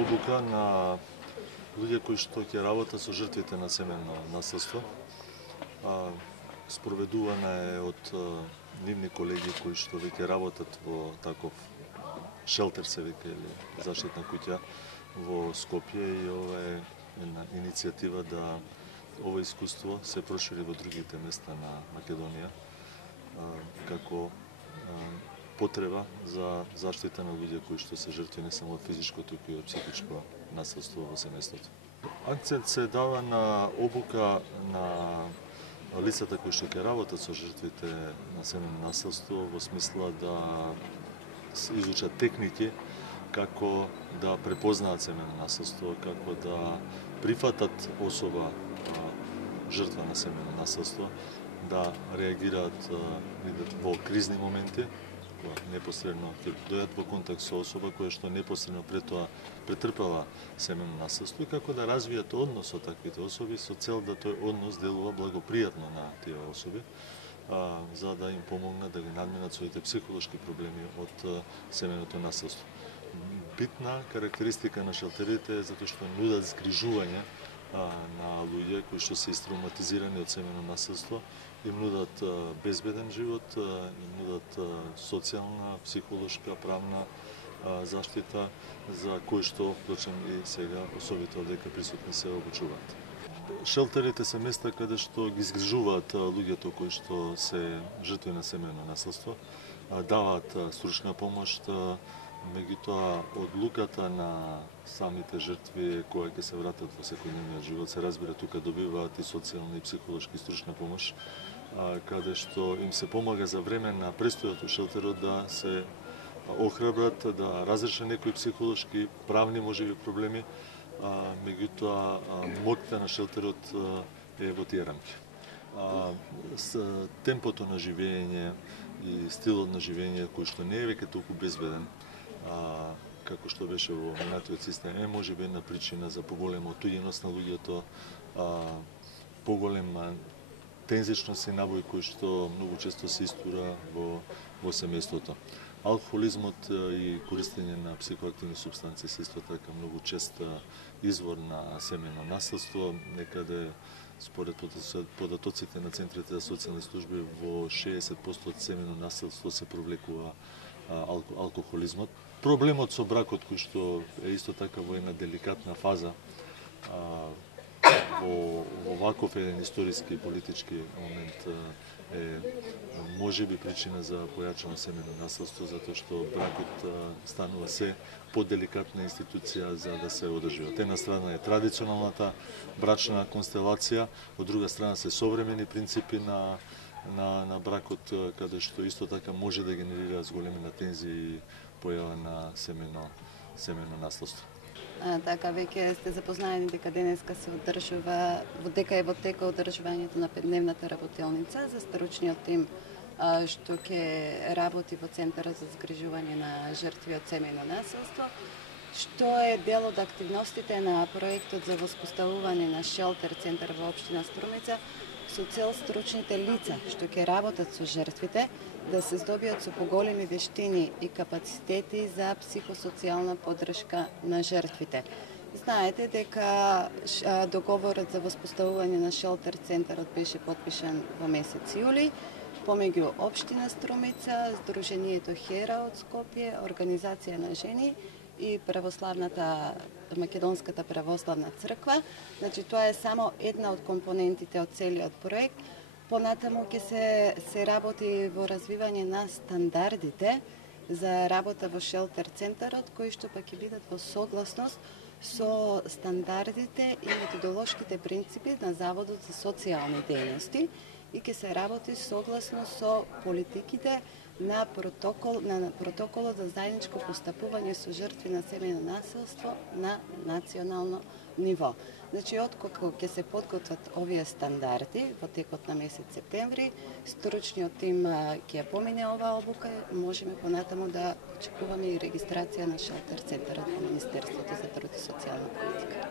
обука на луѓе кои што ќе работат со жртвите на семејно насилство. Спроведувана е од нивни колеги кои што веќе работат во таков шелтер, се вика, или заштитна куќа во Скопје, и ова е една иницијатива да ова искуство се прошири во другите места на Македонија како потреба за заштита на луѓе кои што се жртви не само од физичко, туку и од психичко насилство во семејството. Акцент се дава на обука на лицата кои што ќе работат со жртвите на семејно насилство, во смисла да изучат техники како да препознаат семејно насилство, како да прифатат особа жртва на семејно насилство, да реагираат во кризни моменти, непосредно ќе дојдат во контакт со особа која што непосредно пред тоа претрпела семејно насилство, и како да развијат однос со таквите особи со цел да тој однос делува благопријатно на тие особи, за да им помогнат да ги надминат своите психолошки проблеми од семејното насилство. Битна карактеристика на шелтерите е затоа што нудат згрижување на луѓе кои што се истравматизирани од семејно насилство, им нудат безбеден живот, им нудат социјална, психолошка, правна заштита, за кои што, впрочем, и сега особите овдека присутни се обучуваат. Шелтерите се места каде што ги згрижуваат луѓето кои што се жртви на семејно насилство, даваат стручна помош, меѓутоа одлуката на самите жртви кога ќе се вратат во секојдневниот живот, се разбира, тука добиваат и социјална и психолошки стручна помош, каде што им се помага за време на престојот во шелтерот да се охрабрат, да разрешат некои психолошки, правни можеби проблеми, меѓутоа моќта на шелтерот е во тие рамки. Темпото на живење и стилот на живење кој што не е веќе толку безбеден како што беше во минатиот систем, е можеби една причина за поголема отуѓеност на луѓето, поголема тензичност и набој кој што многу често се истура во семејството. Алкохолизмот и користење на психоактивни супстанции се исто така многу чест извор на семејно насилство. Некаде, според податоците на центрите за социјални служби, во 60% од семејно насилство се провлекува алкохолизмот. Проблемот со бракот, кој што е исто така во една деликатна фаза, во ваков еден историски и политички момент, е можеби причина за појачано семејно насилство, затоа што бракот станува се поделикатна институција за да се одржи. Од една страна е традиционалната брачна констелација, од друга страна се современи принципи на бракот, каде што исто така може да генерира зголемена тензија и појава на семејно насилство. Така, веќе сте запознаени дека денеска се одржува, дека е во тека одржувањето на 5-дневната работелница за стручниот тим што ќе работи во Центарот за згрижување на жртви од семејно насилство, што е дел од активностите на проектот за воспоставување на шелтер центар во општина Струмица, со цел стручните лица што ќе работат со жртвите да се здобиат со поголеми вештини и капацитети за психосоцијална поддршка на жртвите. Знаете дека договорот за воспоставување на шелтер центарот беше подпишан во месец јули помеѓу општина Струмица, Сдруженијето Хера од Скопје, Организација на жени и Македонската православна црква. Значи, тоа е само една од компонентите од целиот проект. Понатаму ќе се работи во развивање на стандардите за работа во шелтер центарот, кои што пак ќе бидат во согласност со стандардите и методолошките принципи на Заводот за социјални дејности, и ќе се работи согласно со политиките на протоколот за заедничко постапување со жртви на семејно насилство на национално ниво. Значи, откако ќе се подготват овие стандарди во текот на месец септември, стручниот тим ќе помине оваа обука, можеме понатаму да очекуваме и регистрација на шелтер центарот во Министерството за труд и социјална политика.